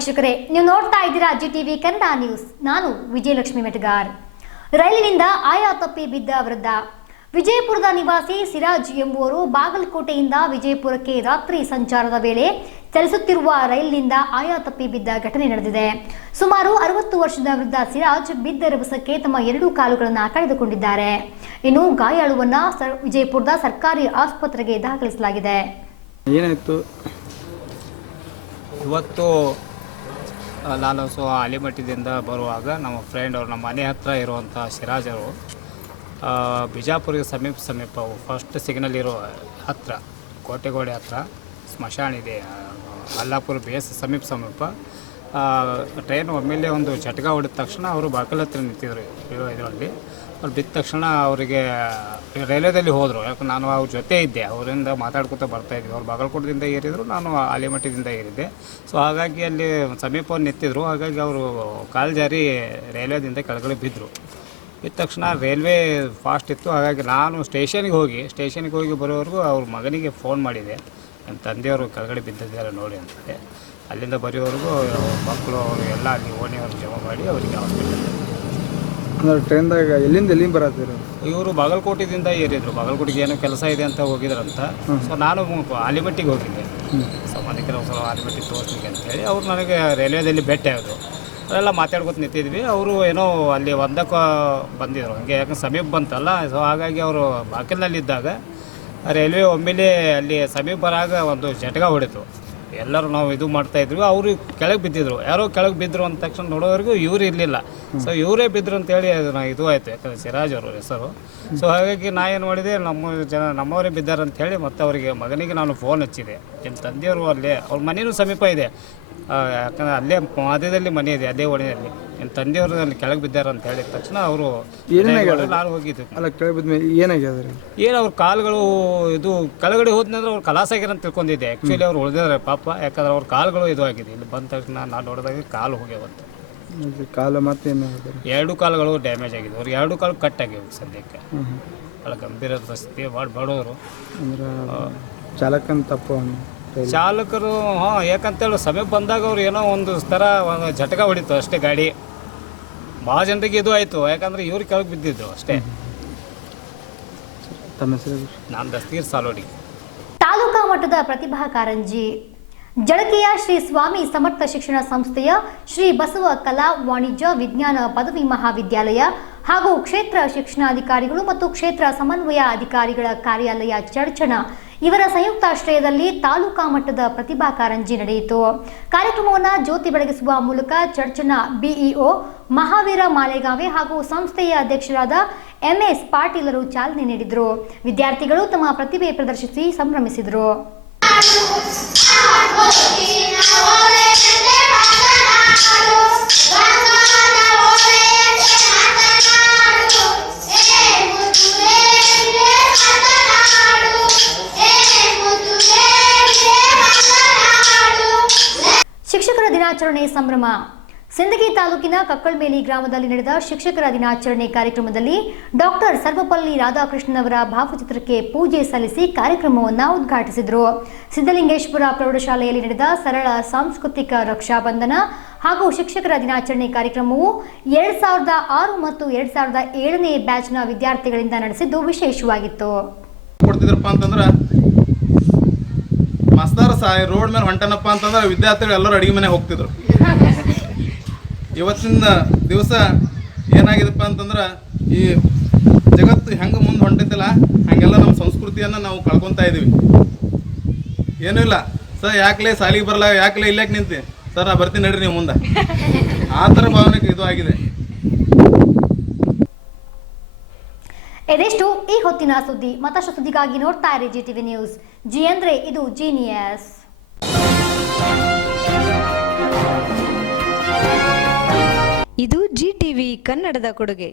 ವೀಕ್ಷಕರೇ, ನೀವು ನೋಡ್ತಾ ಇದ್ದೀರಾ ಜಿಟಿವಿ ಕನ್ನಡ ನ್ಯೂಸ್. ನಾನು ವಿಜಯಲಕ್ಷ್ಮಿ ಮೆಟಗಾರ್. ರೈಲಿನಿಂದ ಆಯಾ ತಪ್ಪಿ ಬಿದ್ದ ವೃದ್ಧ. ವಿಜಯಪುರದ ನಿವಾಸಿ ಸಿರಾಜ್ ಎಂಬುವರು ಬಾಗಲಕೋಟೆಯಿಂದ ವಿಜಯಪುರಕ್ಕೆ ರಾತ್ರಿ ಸಂಚಾರದ ವೇಳೆ ಚಲಿಸುತ್ತಿರುವ ರೈಲಿನಿಂದ ಆಯಾ ತಪ್ಪಿ ಬಿದ್ದ ಘಟನೆ ನಡೆದಿದೆ. ಸುಮಾರು 60 ವರ್ಷದ ವೃದ್ಧ ಸಿರಾಜ್ ಬಿದ್ದ ರಭಸಕ್ಕೆ ತಮ್ಮ 2 ಕಾಲುಗಳನ್ನು ಕಳೆದುಕೊಂಡಿದ್ದಾರೆ. ಇನ್ನು ಗಾಯಾಳುವನ್ನ ವಿಜಯಪುರದ ಸರ್ಕಾರಿ ಆಸ್ಪತ್ರೆಗೆ ದಾಖಲಿಸಲಾಗಿದೆ. ಏನಾಯಿತು ಇವತ್ತು? ನಾನು ಆಲಿಮಠದಿಂದ ಬರುವಾಗ ನಮ್ಮ ಫ್ರೆಂಡ್ ಅವರು ನಮ್ಮ ಮನೆ ಹತ್ರ ಇರುವಂಥ ಸಿರಾಜರು ಬಿಜಾಪುರಿಗೆ ಸಮೀಪ ಫಸ್ಟ್ ಸಿಗ್ನಲ್ ಇರೋ ಹತ್ರ ಕೋಟೆಗೋಡೆ ಹತ್ರ ಸ್ಮಶಾನ ಇದೆ, ಅಲ್ಲಾಪುರ ಬೇಸ್ ಸಮೀಪ ಟ್ರೈನ್ ಒಮ್ಮೆಲೆ ಒಂದು ಝಟ್ಕ ಹೊಡೆದ ತಕ್ಷಣ ಅವರು ಬಾಗಿಲ ಹತ್ರ ನಿಂತಿದ್ರು. ಇದರಲ್ಲಿ ಅವ್ರು ಬಿದ್ದ ತಕ್ಷಣ ಅವರಿಗೆ ರೈಲ್ವೆದಲ್ಲಿ ಹೋದರು. ಯಾಕೆ ನಾನು ಅವ್ರ ಜೊತೆ ಇದ್ದೆ, ಅವರಿಂದ ಮಾತಾಡ್ಕೊತ ಬರ್ತಾಯಿದ್ವಿ. ಅವ್ರು ಬಾಗಲಕೋಟದಿಂದ ಏರಿದ್ರು, ನಾನು ಆಲಿಮಠದಿಂದ ಏರಿದ್ದೆ. ಸೊ ಹಾಗಾಗಿ ಅಲ್ಲಿ ಸಮೀಪ ನಿಂತಿದ್ರು. ಹಾಗಾಗಿ ಅವರು ಕಾಲು ಜಾರಿ ರೈಲ್ವೆದಿಂದ ಕೆಳಗಡೆ ಬಿದ್ದರು. ಬಿದ್ದ ತಕ್ಷಣ ರೈಲ್ವೆ ಫಾಸ್ಟ್ ಇತ್ತು. ಹಾಗಾಗಿ ನಾನು ಸ್ಟೇಷನ್ಗೆ ಹೋಗಿ ಬರೋವರೆಗೂ ಅವ್ರ ಮಗನಿಗೆ ಫೋನ್ ಮಾಡಿದೆ, ನನ್ನ ತಂದೆಯವರು ಕೆಳಗಡೆ ಬಿದ್ದಿದ್ದಾರೆ ನೋಡಿ ಅಂತಂದೆ. ಅಲ್ಲಿಂದ ಬರೆಯೋವರೆಗೂ ಮಕ್ಕಳು ಅವರು ಎಲ್ಲ ಅಲ್ಲಿ ಓಣಿಯವ್ರು ಜಮಾ ಮಾಡಿ ಅವರಿಗೆ ಹಾಸ್ಪಿಟಲ್. ಅಂದ್ರೆ ಟ್ರೈನ್ದಾಗ ಎಲ್ಲಿಂದ ಬರತ್ತೀರ? ಇವರು ಬಾಗಲಕೋಟೆದಿಂದ ಏರಿದ್ರು. ಬಾಗಲಕೋಟೆಗೆ ಏನೋ ಕೆಲಸ ಇದೆ ಅಂತ ಹೋಗಿದ್ರಂತ. ಸೊ ನಾನು ಆಲಿಮಟ್ಟಿಗೆ ಹೋಗಿದ್ದೆ, ಸಂಬಂಧಿಕರು ಸ್ವಲ್ಪ ಆಲಿಮಟ್ಟಿಗೆ ತೋರಿಸ್ಲಿಕ್ಕೆ ಅಂತೇಳಿ. ಅವ್ರು ನನಗೆ ರೈಲ್ವೆದಲ್ಲಿ ಭೇಟಿ ಆಗೋದು. ಅವರೆಲ್ಲ ಮಾತಾಡ್ಕೊತ ನಿಂತಿದ್ವಿ. ಅವರು ಏನೋ ಅಲ್ಲಿ ಒಂದಕ್ಕೆ ಬಂದಿದ್ರು, ಹಂಗೆ ಯಾಕಂದ್ರೆ ಸಮೀಪ ಬಂತಲ್ಲ. ಸೊ ಹಾಗಾಗಿ ಅವರು ಬಾಗಿಲಿನಲ್ಲಿದ್ದಾಗ ರೈಲ್ವೆ ಒಮ್ಮೆಲೆ ಅಲ್ಲಿ ಸಮೀಪ ಬರಾಗ ಒಂದು ಝಟ್ಕ ಹೊಡಿತು. ಎಲ್ಲರೂ ನಾವು ಇದು ಮಾಡ್ತಾಯಿದ್ವಿ. ಅವರು ಕೆಳಗೆ ಬಿದ್ದಿದ್ರು. ಯಾರೋ ಕೆಳಗೆ ಬಿದ್ದರು ಅಂದ ತಕ್ಷಣ ನೋಡೋವರೆಗೂ ಇವರು ಇರಲಿಲ್ಲ. ಸೊ ಇವರೇ ಬಿದ್ದರು ಅಂತೇಳಿ ಅದನ್ನು ಇದು ಆಯಿತು, ಯಾಕಂದರೆ ಸಿರಾಜ್ ಅವರು ಹೆಸರು. ಸೊ ಹಾಗಾಗಿ ನಾ ಏನು ಮಾಡಿದೆ, ನಮ್ಮವರೇ ಬಿದ್ದಾರೆ ಅಂಥೇಳಿ ಮತ್ತು ಅವರಿಗೆ ಮಗನಿಗೆ ನಾನು ಫೋನ್ ಹಚ್ಚಿದೆ. ನಿಮ್ಮ ತಂದೆಯವರು ಅಲ್ಲೇ, ಅವ್ರ ಮನೆಯೂ ಸಮೀಪ ಇದೆ, ಯಾಕಂದರೆ ಅಲ್ಲೇ ಮಧ್ಯದಲ್ಲಿ ಮನೆ ಇದೆ, ಅದೇ ಓಣಿಯಲ್ಲಿ. ನಿಮ್ಮ ತಂದೆಯವರು ಅಲ್ಲಿ ಕೆಳಗೆ ಬಿದ್ದಾರೆ ಅಂತ ಹೇಳಿದ ತಕ್ಷಣ ಅವರು ನಾನು ಹೋಗಿದ್ದು. ಅಲ್ಲ, ಕೆಳಗೆ ಬಿದ್ದ ಮೇಲೆ ಏನಾಗ್ಯದ? ಏನು ಅವ್ರ ಕಾಲುಗಳು ಇದು ಕೆಳಗಡೆ ಹೋದ್ನಂದ್ರೆ ಅವ್ರು ಕಲಾಸಾಗಿರ ಅಂತ ತಿಳ್ಕೊಂಡಿದ್ದೆ. ಆ್ಯಕ್ಚುಲಿ ಅವ್ರು ಉಳಿದಿದ್ದಾರೆ ಪಾಪ, ಯಾಕಂದ್ರೆ ಅವ್ರ ಕಾಲುಗಳು ಇದು ಆಗಿದೆ. ಇಲ್ಲಿ ಬಂದ ತಕ್ಷಣ ನಾನು ನೋಡಿದಾಗ ಕಾಲು ಹೋಗ್ಯಾವಂತ. ಕಾಲು ಮತ್ತೇನು? 2 ಕಾಲುಗಳು ಡ್ಯಾಮೇಜ್ ಆಗಿದೆ. ಅವ್ರು 2 ಕಾಲು ಕಟ್ ಆಗಿವೆ ಸದ್ಯಕ್ಕೆ. ಭಾಳ ಗಂಭೀರ ಪರಿಸ್ಥಿತಿ. ಬಡವರು ಅಂದ್ರೆ ಚಾಲಕನ ತಪ್ಪು? ಚಾಲಕರು ಯಾಕಂತೇಳಿ ಸಮೀಪ ಬಂದಾಗ ಅವ್ರು ಏನೋ ಒಂದು ಥರ ಒಂದು ಝಟಕ ಹೊಡಿತು ಅಷ್ಟೇ ಗಾಡಿ. ಭಾಳ ಜನರಿಗೆ ಇದು ಆಯಿತು, ಯಾಕಂದರೆ ಇವ್ರು ಕೆಳಗೆ ಬಿದ್ದಿದ್ದು ಅಷ್ಟೇ. ತಮ್ಮ ಹೆಸರು? ನಾನು ದಸ್ತಗೀರ್ ಸಾಲೋಡಿ. ತಾಲೂಕಾ ಮಟ್ಟದ ಪ್ರತಿಭಾ ಕಾರಂಜಿ. ಜಳಕೆಯ ಶ್ರೀ ಸ್ವಾಮಿ ಸಮರ್ಥ ಶಿಕ್ಷಣ ಸಂಸ್ಥೆಯ ಶ್ರೀ ಬಸವ ಕಲಾ ವಾಣಿಜ್ಯ ವಿಜ್ಞಾನ ಪದವಿ ಮಹಾವಿದ್ಯಾಲಯ ಹಾಗೂ ಕ್ಷೇತ್ರ ಶಿಕ್ಷಣಾಧಿಕಾರಿಗಳು ಮತ್ತು ಕ್ಷೇತ್ರ ಸಮನ್ವಯ ಅಧಿಕಾರಿಗಳ ಕಾರ್ಯಾಲಯ ಚರ್ಚಣ ಇವರ ಸಂಯುಕ್ತಾಶ್ರಯದಲ್ಲಿ ತಾಲೂಕಾ ಮಟ್ಟದ ಪ್ರತಿಭಾ ಕಾರಂಜಿ ನಡೆಯಿತು. ಕಾರ್ಯಕ್ರಮವನ್ನು ಜ್ಯೋತಿ ಬೆಳಗಿಸುವ ಮೂಲಕ ಚರ್ಚನ ಬಿಇಒ ಮಹಾವೀರ ಮಾಲೆಗಾವೆ ಹಾಗೂ ಸಂಸ್ಥೆಯ ಅಧ್ಯಕ್ಷರಾದ ಎಂಎಸ್ ಪಾಟೀಲರು ಚಾಲನೆ ನೀಡಿದರು. ವಿದ್ಯಾರ್ಥಿಗಳು ತಮ್ಮ ಪ್ರತಿಭೆ ಪ್ರದರ್ಶಿಸಿ ಸಂಭ್ರಮಿಸಿದರು. ಶಿಕ್ಷಕರ ದಿನಾಚರಣೆ ಸಂಭ್ರಮ. ಸಿಂದಗಿ ತಾಲೂಕಿನ ಕಕ್ಕಳಮೇಲಿ ಗ್ರಾಮದಲ್ಲಿ ನಡೆದ ಶಿಕ್ಷಕರ ದಿನಾಚರಣೆ ಕಾರ್ಯಕ್ರಮದಲ್ಲಿ ಡಾಕ್ಟರ್ ಸರ್ವಪಲ್ಲಿ ರಾಧಾಕೃಷ್ಣನ್ ಅವರ ಭಾವಚಿತ್ರಕ್ಕೆ ಪೂಜೆ ಸಲ್ಲಿಸಿ ಕಾರ್ಯಕ್ರಮವನ್ನು ಉದ್ಘಾಟಿಸಿದರು. ಸಿದ್ದಲಿಂಗೇಶ್ವರ ಪ್ರೌಢಶಾಲೆಯಲ್ಲಿ ನಡೆದ ಸರಳ ಸಾಂಸ್ಕೃತಿಕ ರಕ್ಷಾಬಂಧನ ಹಾಗೂ ಶಿಕ್ಷಕರ ದಿನಾಚರಣೆ ಕಾರ್ಯಕ್ರಮವು 2006 ಮತ್ತು 2007ನೇ ಬ್ಯಾಚ್ನ ವಿದ್ಯಾರ್ಥಿಗಳಿಂದ ನಡೆಸಿದ್ದು ವಿಶೇಷವಾಗಿತ್ತು. ಮಾಸ್ತರ ರೋಡ್ ಮೇಲೆ ಹೊಂಟನಪ್ಪ ಅಂತಂದ್ರೆ ವಿದ್ಯಾರ್ಥಿಗಳು ಎಲ್ಲರೂ ಅಡಿಗೆ ಮನೆ ಹೋಗ್ತಿದ್ರು. ಇವತ್ತಿನ ದಿವಸ ಏನಾಗಿದೆಪ್ಪ ಅಂತಂದ್ರೆ ಈ ಜಗತ್ತು ಹೆಂಗೆ ಮುಂದೆ ಹೊಂಟೈತಿಲ್ಲ ಹಾಗೆಲ್ಲ ನಮ್ಮ ಸಂಸ್ಕೃತಿಯನ್ನು ನಾವು ಕಳ್ಕೊತಾ ಇದೀವಿ. ಏನೂ ಇಲ್ಲ ಸರ್, ಯಾಕಲೇ ಸಾಲಿಗೆ ಬರಲ್ಲ, ಯಾಕಲೇ ಇಲ್ಲಾಕೆ ನಿಂತಿ ಸರ್, ನಾ ಬರ್ತೀನಿ ನಡ್ರಿ ನೀವು ಮುಂದೆ, ಆ ಥರ ಭಾವನೆಗೆ ಇದು ಆಗಿದೆ. ಇದೆಷ್ಟು ಈ ಹೊತ್ತಿನ ಸುದ್ದಿ. ಮತ್ತಷ್ಟು ಸುದ್ದಿಗಾಗಿ ನೋಡ್ತಾ ಇರಿ ಜಿಟಿವಿ ನ್ಯೂಸ್. ಜಿ ಅಂದ್ರೆ ಇದು ಜೀನಿಯಸ್. ಇದು ಜಿಟಿವಿ ಕನ್ನಡದ ಕೊಡುಗೆ.